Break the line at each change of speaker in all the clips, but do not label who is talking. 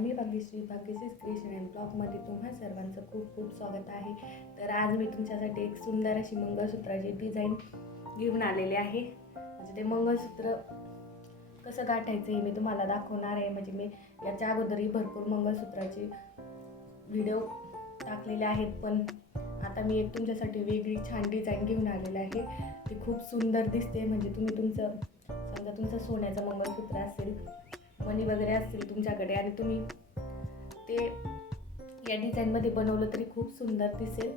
Me Bhagyashree Bhagyashree creation and ब्लॉगमध्ये तुम्हा सर्वांचं खूप खूप स्वागत आहे. तर आज मी तुमच्यासाठी एक सुंदर अशी मंगळसूत्राची डिझाईन घेऊन आलेले आहे. म्हणजे ते मंगळसूत्र कसं गाठायचं हे मी तुम्हाला दाखवणार आहे. म्हणजे मी याच्या अगोदरही भरपूर मंगळसूत्राचे व्हिडिओ टाकलेले आहेत. पण आता मी एक तुमच्यासाठी वेगळी छान डिझाईन घेऊन आलेलं आहे. ती खूप सुंदर दिसते. म्हणजे तुम्ही तुमचं समजा तुमचं सोन्याचं मंगळसूत्र असेल मणी वगैरे असतील तुमच्याकडे आणि तुम्ही ते या डिझाईनमध्ये बनवलं तरी खूप सुंदर दिसेल.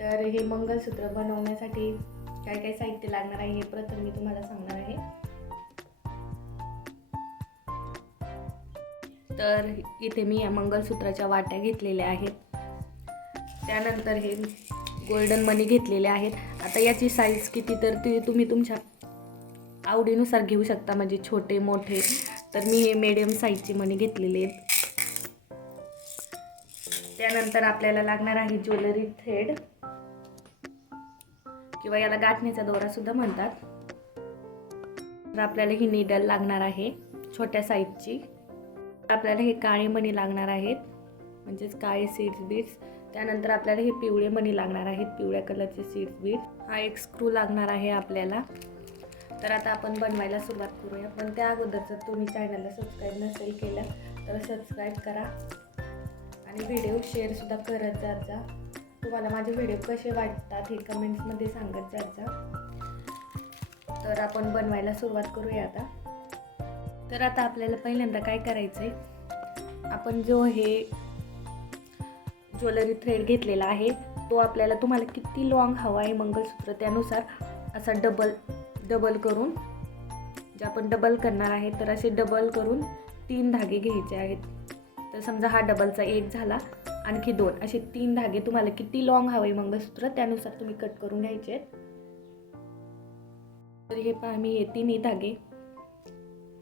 तर हे मंगलसूत्र बनवण्यासाठी काय काय साहित्य लागणार आहे हे प्रथम मी तुम्हाला सांगणार आहे. तर इथे मी या मंगलसूत्राच्या वाट्या घेतलेल्या आहेत. त्यानंतर हे गोल्डन मनी घेतलेले आहेत. आता याची साईज किती तर ती तुम्ही तुमच्या आवडीनुसार घेऊ शकता. म्हणजे छोटे मोठे. तर मी हे मीडियम साईजची मणी घेतलेली आहेत. त्यानंतर आपल्याला लागणार आहे ज्वेलरी थ्रेड किंवा याला गाठणीचा दोरा सुद्धा म्हणतात. तर आपल्याला ही निडल लागणार आहे छोट्या साईजची आपल्याला हे काळे मणी लागणार आहेत म्हणजेच काळे सीड्स बीड्स. त्यानंतर आपल्याला हे पिवळे मणी लागणार आहेत पिवळ्या कलरचे सीड्स बीड्स. हा एक स्क्रू लागणार आहे आपल्याला. तर आता आपण बनवायला सुरुवात करूया. पण त्या अगोदर जर तुम्ही चॅनलला सबस्क्राईब नसेल केलं तर सबस्क्राईब करा. आणि व्हिडिओ शेअरसुद्धा करत जात जा तुम्हाला माझे व्हिडिओ कसे वाटतात हे कमेंट्समध्ये सांगत जात जा तर आपण बनवायला सुरुवात करूया आता. तर आता आपल्याला पहिल्यांदा काय करायचं आहे आपण जो हे ज्वेलरी थ्रेड घेतलेला आहे तो आपल्याला तुम्हाला किती लॉंग हवा आहे मंगळसूत्र त्यानुसार असा डबल डबल करून जे आपण डबल करणार आहे तर असे डबल करून तीन धागे घ्यायचे आहेत. तर समजा हा डबलचा एक झाला आणखी दोन. असे तीन धागे तुम्हाला किती लॉंग हवे मंगळसूत्र त्यानुसार तुम्ही कट करून घ्यायचे आहेत. तर हे पहा मी हे तिन्ही धागे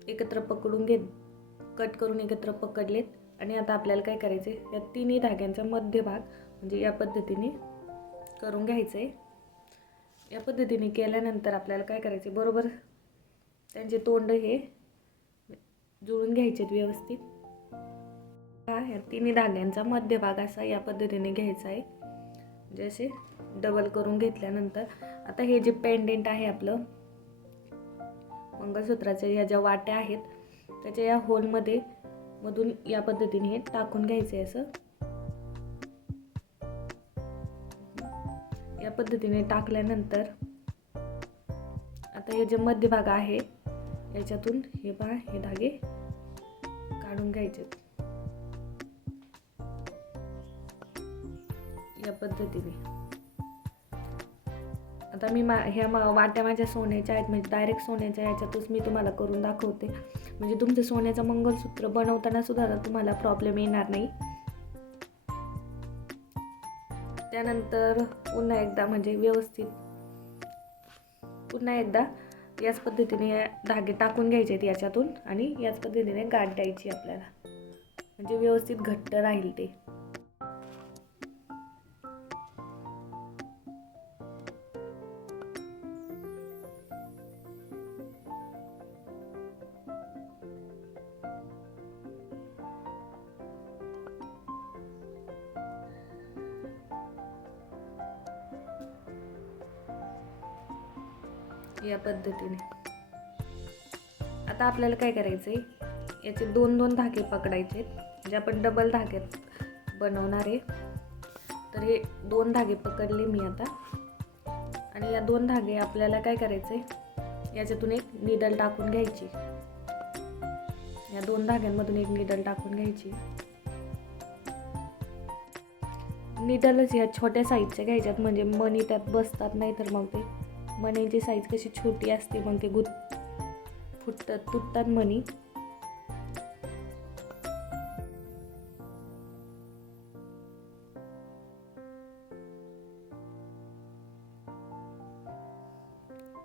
एकत्र पकडून घेत कट करून एकत्र पकडलेत. आणि आता आपल्याला काय करायचं आहे या तिन्ही धाग्यांचा मध्यभाग म्हणजे या पद्धतीने करून घ्यायचं आहे या पद्धतीने केल्यानंतर आपल्याला काय करायचे बरोबर? त्यांचे तोंड हे जुळून घ्यायचे व्यवस्थित. हा तिन्ही धाग्यांचा मध्यभाग असा या पद्धतीने घ्यायचा आहे. म्हणजे असे डबल करून घेतल्यानंतर आता हे जे पेंडेंट आहे आपलं मंगळसूत्राच्या या ज्या वाट्या आहेत त्याच्या या होलमध्ये मधून या पद्धतीने हे टाकून घ्यायचं आहे असं. या पद्धतीने टाकल्यानंतर आता हे जे मध्यभाग आहे याच्यातून हे पहा हे धागे काढून घ्यायचे. या पद्धतीने. आता मी मा ह्या मा वाट्या माझ्या सोन्याच्या आहेत म्हणजे डायरेक्ट सोन्याच्या याच्यातच मी तुम्हाला करून दाखवते. म्हणजे तुमचं सोन्याचं मंगळसूत्र बनवताना सुद्धा तुम्हाला प्रॉब्लेम येणार नाही. त्यानंतर पुन्हा एकदा म्हणजे व्यवस्थित पुन्हा एकदा याच पद्धतीने धागे टाकून घ्यायचे आहेत याच्यातून आणि याच पद्धतीने गाठ द्यायची आपल्याला. म्हणजे व्यवस्थित घट्ट राहील ते. पद्धतीने. आता आपल्याला काय करायचं आहे याचे दोन दोन धागे पकडायचे जे आपण डबल धाग्यात बनवणार आहे. तर हे दोन धागे पकडले मी आता. आणि या दोन धागे आपल्याला काय करायचे याच्यातून एक निडल टाकून घ्यायची. या दोन धाग्यांमधून एक निडल टाकून घ्यायची. निडलच ह्या छोट्या साईजच्या घ्यायच्यात. म्हणजे मनी त्यात बसतात नाही तर मग ते मणीची साईज कशी छोटी असते मग ते गुत फुटतात तुटतात मणी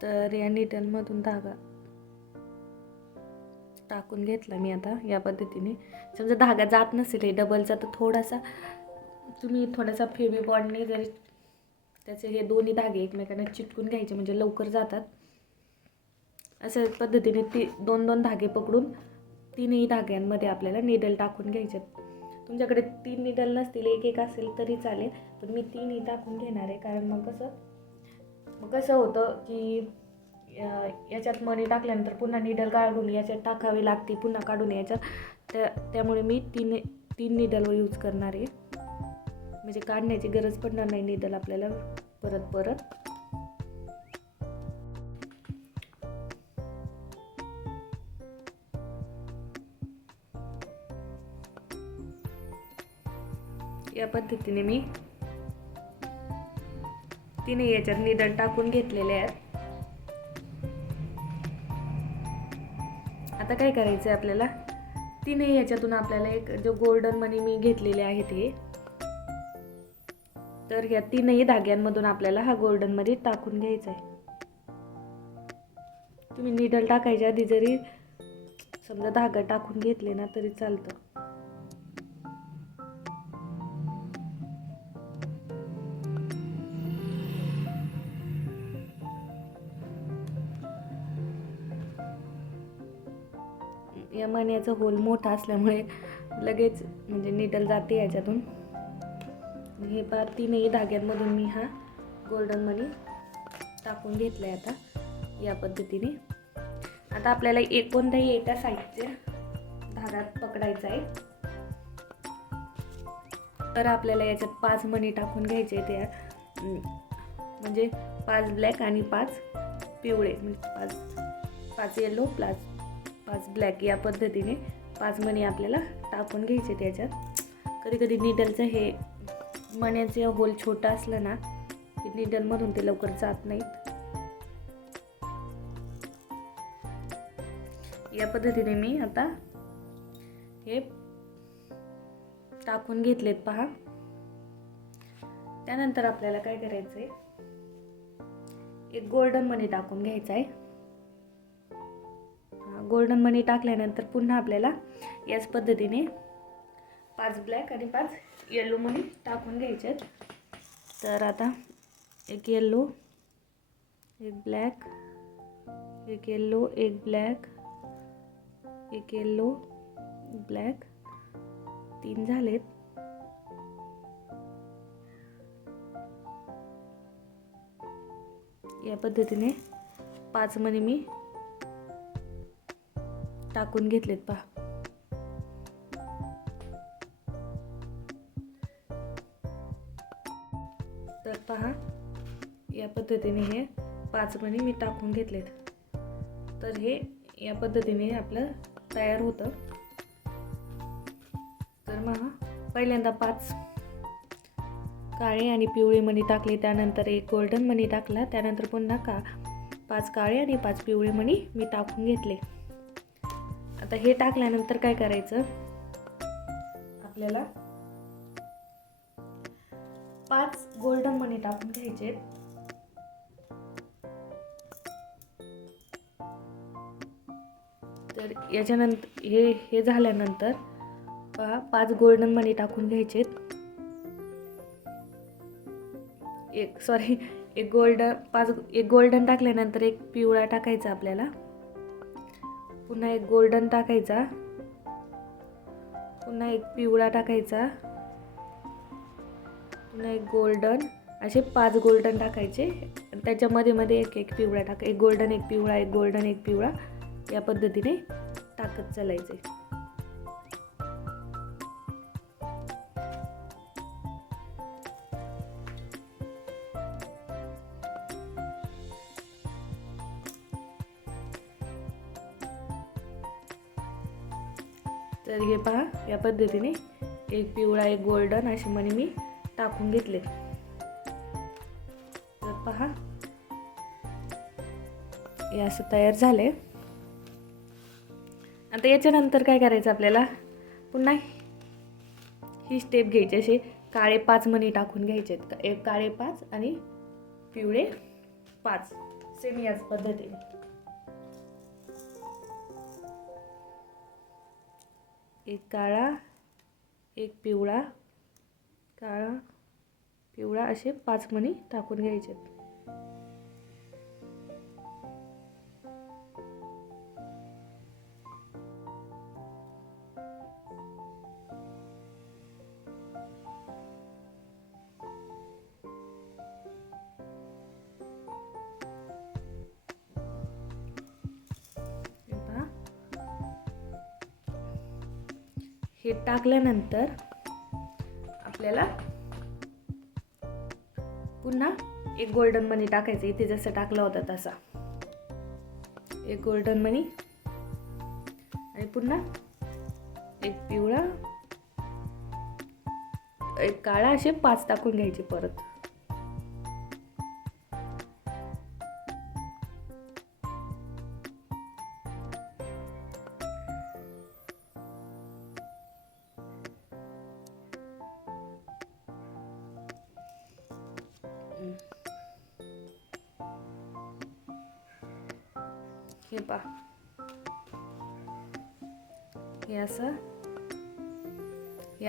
तर या निटलमधून धागा टाकून घेतला मी आता या पद्धतीने. समजा धागा जात नसेल हे डबलचा तर थोडासा तुम्ही थोडासा फेवी बॉन्डने जरी त्याचे हे दोन्ही धागे एकमेकांना चिटकून घ्यायचे म्हणजे लवकर जातात. अशा पद्धतीने ती दोन दोन धागे पकडून तीनही धाग्यांमध्ये आपल्याला निडल टाकून घ्यायचे. तुमच्याकडे तीन निडल नसतील एक एक असेल तरी चालेल पण मी तीनही टाकून घेणार आहे. कारण मग कसं मग कसं होतं की याच्यात मणी टाकल्यानंतर पुन्हा निडल काढून याच्यात टाकावी लागते पुन्हा काढून याच्यात. त्या त्यामुळे मी तीन तीन निडलवर यूज करणार आहे. म्हणजे काढण्याची गरज पडणार नाही निडल आपल्याला. परत परत. या पद्धतीने मी तिने याच्यात निदल टाकून घेतलेले आहेत. आता काय करायचं आहे आपल्याला? तिने याच्यातून आपल्याला एक जो गोल्डन मनी मी घेतलेले आहेत हे तर या तीनही धाग्यांमधून आपल्याला हा गोल्डनमध्ये टाकून घ्यायचा आहे. तुम्ही निडल टाकायच्या आधी जरी समजा धागा टाकून घेतले ना तरी चालतं. या मण्याचा होल मोठा असल्यामुळे लगेच म्हणजे निडल जाते याच्यातून. हे पार तीनही धाग्यांमधून मी हा गोल्डन मनी टाकून घेतला आहे आता या पद्धतीने. आता आपल्याला एक कोणत्याही एका साईडचे धागात पकडायचा आहे. तर आपल्याला याच्यात पाच मणी टाकून घ्यायचे त्या म्हणजे पाच ब्लॅक आणि पाच पिवळे म्हणजे पाच पाच येलो प्लास पाच ब्लॅक या पद्धतीने पाच मणी आपल्याला टाकून घ्यायचे त्याच्यात कधी कधी निडलचं हे मण्याचे होल छोटा असलं ना की निडलमधून ते लवकर जात नाहीत. या पद्धतीने मी आता हे टाकून घेतलेत पहा. त्यानंतर आपल्याला काय करायचं आहे एक गोल्डन मनी टाकून घ्यायचा आहे गोल्डन मनी टाकल्यानंतर पुन्हा आपल्याला याच पद्धतीने पाच ब्लॅक आणि पाच येल्लो मनी टाकून घ्यायचे आहेत. तर आता एक येल्लो एक ब्लॅक एक येल्लो एक ब्लॅक एक येल्लो ब्लॅक तीन झालेत. या पद्धतीने पाच मनी मी टाकून घेतलेत पहा. पहा. या पद्धतीने हे पाच मणी मी टाकून घेतलेत. तर हे या पद्धतीने आपलं तयार होतं. तर मग पहिल्यांदा पाच काळे आणि पिवळे मणी टाकले त्यानंतर एक गोल्डन मणी टाकला त्यानंतर पुन्हा का पाच काळे आणि पाच पिवळे मणी मी टाकून घेतले. आता हे टाकल्यानंतर काय करायचं? आपल्याला पाच गोल्डन मनी टाकून घ्यायचे. तर याच्यानंतर हे हे झाल्यानंतर पहा पाच गोल्डन मनी टाकून घ्यायचे. एक सॉरी एक गोल्डन पाच एक गोल्डन टाकल्यानंतर एक पिवळा टाकायचा आपल्याला. पुन्हा एक गोल्डन टाकायचा. पुन्हा एक पिवळा टाकायचा. पुन्हा एक गोल्डन असे पाच गोल्डन टाकायचे. त्याच्यामध्ये मध्ये एक एक पिवळा टाका एक गोल्डन एक पिवळा एक गोल्डन एक पिवळा. या पद्धतीने टाकत चालायचे. तर हे पहा या पद्धतीने एक पिवळा एक गोल्डन असे म्हणे मी टाकून घेतले. तर पहा. हे असं तयार झाले. आता याच्यानंतर काय करायचं आपल्याला? पुन्हा ही स्टेप घ्यायची असे काळे पाच मणी टाकून घ्यायचे आहेत. एक काळे पाच आणि पिवळे पाच. सेम याच पद्धतीने. एक काळा एक पिवळा काळा पिवळा असे पाच मणी टाकून घ्यायचे. हे टाकल्यानंतर आपल्याला पुन्हा एक गोल्डन मनी टाकायचं. इथे जसं टाकलं होतं तसा. एक गोल्डन मनी आणि पुन्हा एक पिवळा एक काळा असे पाच टाकून घ्यायचे परत.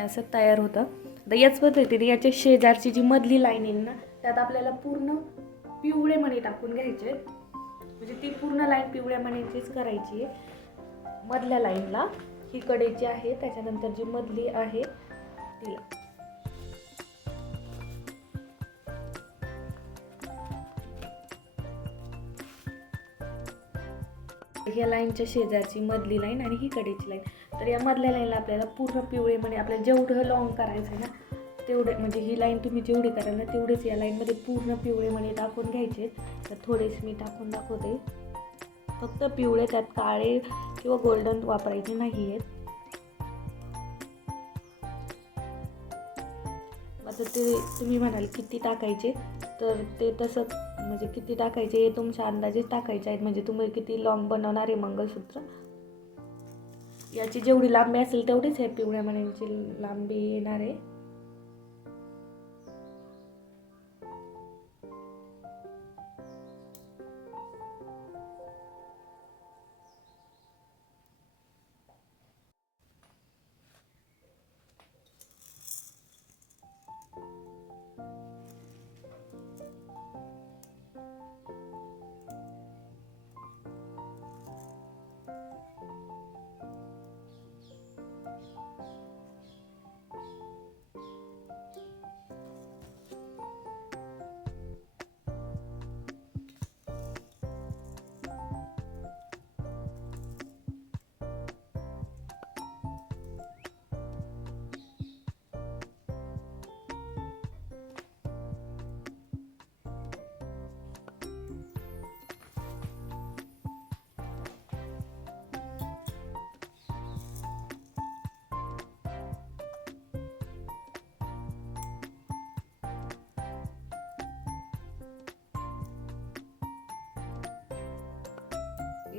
असं तयार होतं. तर याच पद्धतीने याच्या शेजारची जी मधली लाईन येईल ना त्यात आपल्याला पूर्ण पिवळे मणी टाकून घ्यायचे. म्हणजे ती पूर्ण लाईन पिवळ्या मणीचीच करायची आहे. मधल्या लाईनला ही कडेची आहे त्याच्यानंतर जी मधली आहे तिला. ह्या लाईनच्या शेजारची मधली लाईन आणि ही कडेची लाईन. तर या मधल्या लाईनला आपल्याला पूर्ण पिवळे म्हणजे आपल्याला जेवढं लॉंग करायचं आहे ना तेवढे म्हणजे ही लाईन तुम्ही जेवढी कराल ना तेवढेच या लाईनमध्ये पूर्ण पिवळे मणी टाकून घ्यायचे. तर थोडेच मी टाकून दाखवते. फक्त पिवळे त्यात काळे किंवा गोल्डन वापरायचे नाही आहेत तर ते तुम्ही म्हणाल किती टाकायचे तर ते तसंच म्हणजे किती टाकायचे हे तुमच्या अंदाजे टाकायचे आहेत. म्हणजे तुम्ही किती लॉंग बनवणार आहे मंगळसूत्र? याची जेवढी लांबी असेल तेवढीच आहे पिवळ्या मण्यांची लांबी येणार आहे.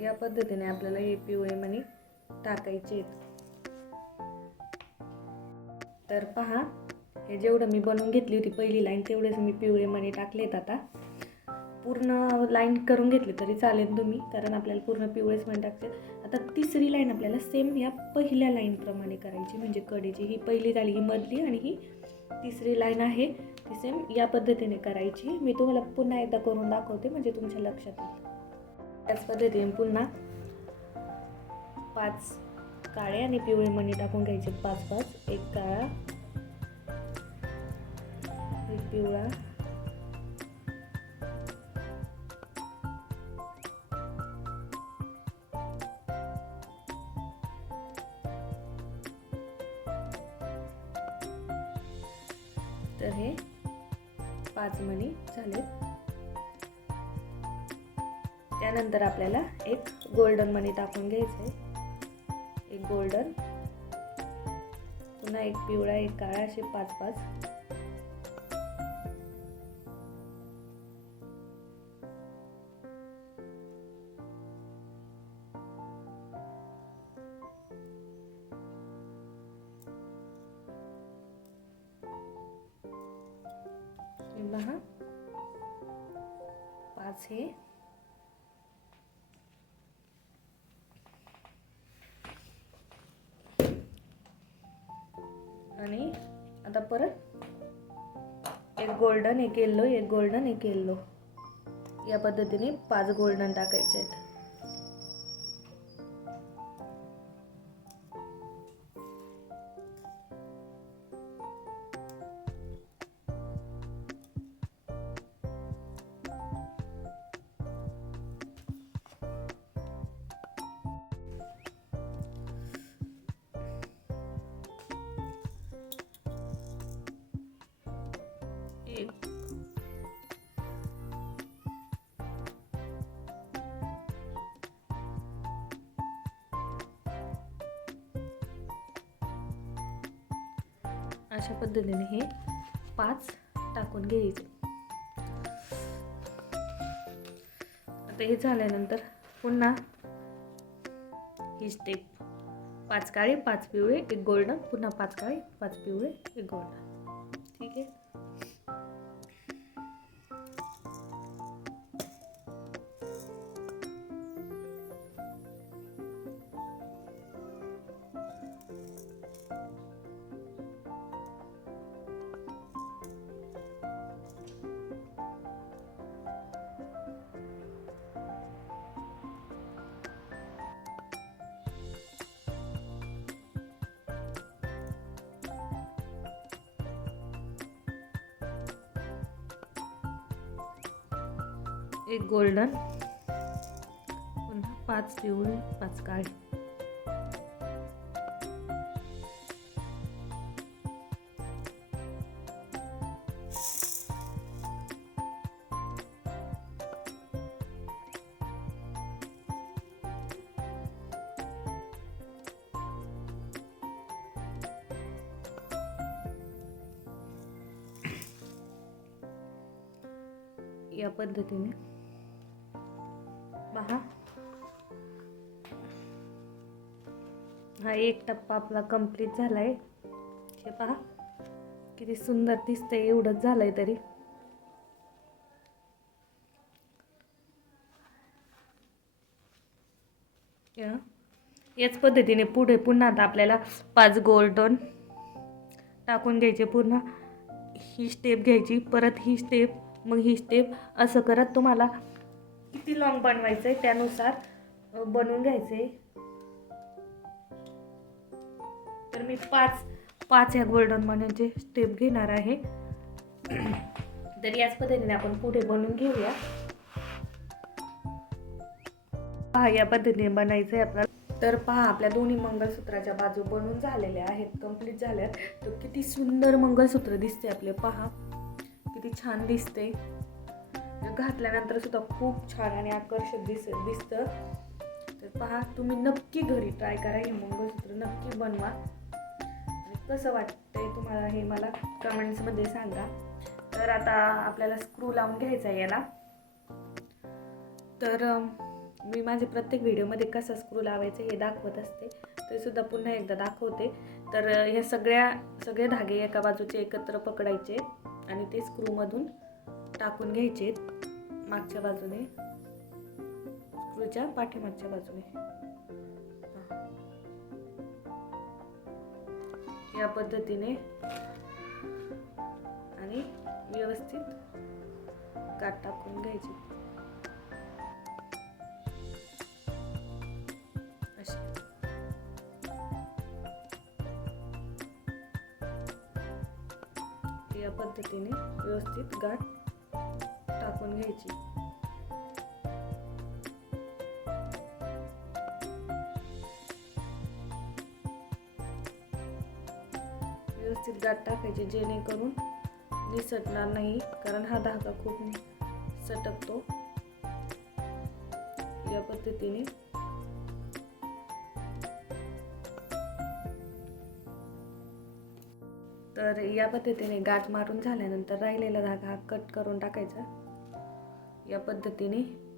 या पद्धतीने आपल्याला हे पिवळे मणी टाकायचे आहेत. तर पहा हे जेवढं मी बनवून घेतली होती पहिली लाईन तेवढेच मी पिवळे मणी टाकलेत आता. पूर्ण लाईन करून घेतली तरी चालेल तुम्ही कारण आपल्याला पूर्ण पिवळेच मणी टाकते. आता तिसरी लाईन आपल्याला सेम या पहिल्या लाईनप्रमाणे करायची म्हणजे कडेची. ही पहिली झाली ही मधली आणि ही तिसरी लाईन आहे ती सेम या पद्धतीने करायची. मी तुम्हाला पुन्हा एकदा करून दाखवते म्हणजे तुमच्या लक्षात येईल. त्याच पद्धतीने पुन्हा पाच काळे आणि पिवळे मणी टाकून घ्यायचे. पाच पाच एक काळा एक पिवळा. तर हे पाच मणी झालेत. त्यानंतर आपल्याला एक गोल्डन मनी टाकून घ्यायचं आहे एक गोल्डन पुन्हा एक पिवळा एक काळा असे पाच पाच. पहा पाच हे. आता परत. एक गोल्डन एक येल्लो एक गोल्डन एक येल्लो या पद्धतीने पाच गोल्डन टाकायचे आहेत. अशा पद्धतीने हे पाच टाकून घ्यायचे. आता हे झाल्यानंतर पुन्हा ही स्टेप पाच काळे पाच पिवळे एक गोल्डन पुन्हा पाच काळे पाच पिवळे एक गोल्डन ठीक आहे? एक गोल्डन पुन्हा पाच पिवळे पाच काळे. या पद्धतीने एक टप्पा आपला कंप्लीट झालाय. हे पहा किती सुंदर दिसतंय एवढंच झालंय तरी. याच पद्धतीने पुढे पुन्हा आता आपल्याला पाच गोल्डन टाकून घ्यायचे पुन्हा ही स्टेप घ्यायची परत ही स्टेप मग ही स्टेप असं करत तुम्हाला किती लॉंग बनवायचं आहे त्यानुसार बनवून घ्यायचं आहे तर मी पाच पाच ह्या गोल्डन मनाचे स्टेप घेणार आहे. तर याच पद्धतीने आपण पुढे बनवून घेऊया. पहा या पद्धतीने बनायचं आहे आपल्याला. तर पहा आपल्या दोन्ही मंगळसूत्राच्या बाजू बनून झालेल्या आहेत कंप्लीट झाल्यात. तर किती सुंदर मंगळसूत्र दिसते आपले पहा. किती छान दिसते घातल्यानंतर सुद्धा खूप छान आणि आकर्षक दिस दिसतं. तर पहा तुम्ही नक्की घरी ट्राय करा हे मंगळसूत्र नक्की बनवा. कसं वाटतंय तुम्हाला हे मला कमेंट्समध्ये सांगा. तर आता आपल्याला स्क्रू लावून घ्यायचा आहे याला. तर मी माझे प्रत्येक व्हिडिओमध्ये कसा स्क्रू लावायचं हे दाखवत असते. ते सुद्धा पुन्हा एकदा दाखवते. तर ह्या सगळ्या सगळे धागे एका बाजूचे एकत्र पकडायचे आणि ते स्क्रूमधून टाकून घ्यायचे मागच्या बाजूने स्क्रूच्या पाठीमागच्या बाजूने. या पद्धतीने आणि व्यवस्थित गाठ टाकून घ्यायची. अशी या पद्धतीने व्यवस्थित गाठ टाकून घ्यायची. व्यवस्थित गाठ टाकायची जेणेकरून निसटणार नाही कारण हा धागा खूप नि- सटकतो. या पद्धतीने. तर या पद्धतीने गाठ मारून झाल्यानंतर राहिलेला धागा हा कट करून टाकायचा. या पद्धतीने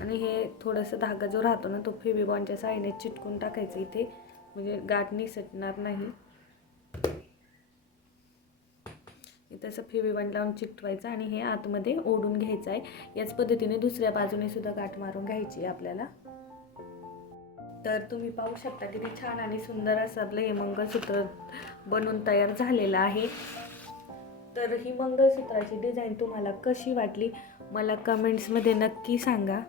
आणि हे थोडंसं धागा जो राहतो ना तो फेबिबॉनच्या साईने चिटकून टाकायचं इथे. म्हणजे गाठ निसटणार नाही. इथं असं फेबिबॉन लावून चिकटवायचं आणि हे आतमध्ये ओढून घ्यायचं आहे. याच पद्धतीने दुसऱ्या बाजूने सुद्धा गाठ मारून घ्यायची आहे आपल्याला. तर तुम्ही पाहू शकता किती छान आणि सुंदर असं आपलं हे मंगळसूत्र बनून तयार झालेलं आहे. तर ही मंगळसूत्राची डिझाईन तुम्हाला कशी वाटली मला कमेंट्समध्ये नक्की सांगा.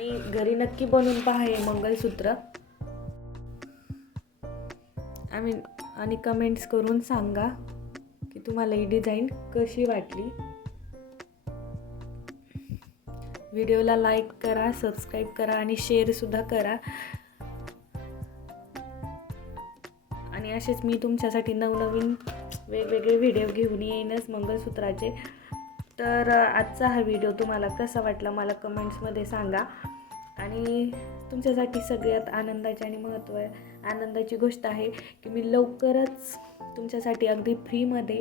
आणि घरी नक्की बनवून पहा हे मंगळसूत्र आम्ही आणि कमेंट्स करून सांगा की तुम्हाला ही डिझाईन कशी वाटली. व्हिडिओला लाईक करा सबस्क्राईब करा आणि शेअरसुद्धा करा. आणि असेच मी तुमच्यासाठी नवनवीन वेगवेगळे व्हिडिओ घेऊन येईनच मंगळसूत्राचे तर आजचा हा व्हिडिओ तुम्हाला कसा वाटला मला कमेंट्समध्ये सांगा. आणि तुमच्यासाठी सगळ्यात आनंदाची आणि महत्त्व आनंदाची गोष्ट आहे की मी लवकरच तुमच्यासाठी अगदी फ्रीमध्ये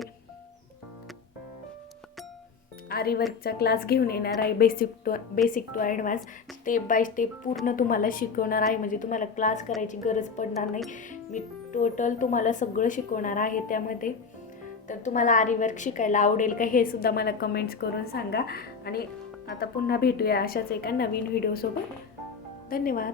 आरीवर्कचा क्लास घेऊन येणार आहे basic to basic to advance step by step पूर्ण तुम्हाला शिकवणार आहे. म्हणजे तुम्हाला क्लास करायची गरज पडणार नाही. मी टोटल तुम्हाला सगळं शिकवणार आहे त्यामध्ये. तर तुम्हाला आरीवर्क शिकायला आवडेल का हे सुद्धा मला कमेंट्स करून सांगा. आणि आता पुन्हा भेटूया अशाच एका नवीन व्हिडिओसोबत धन्यवाद.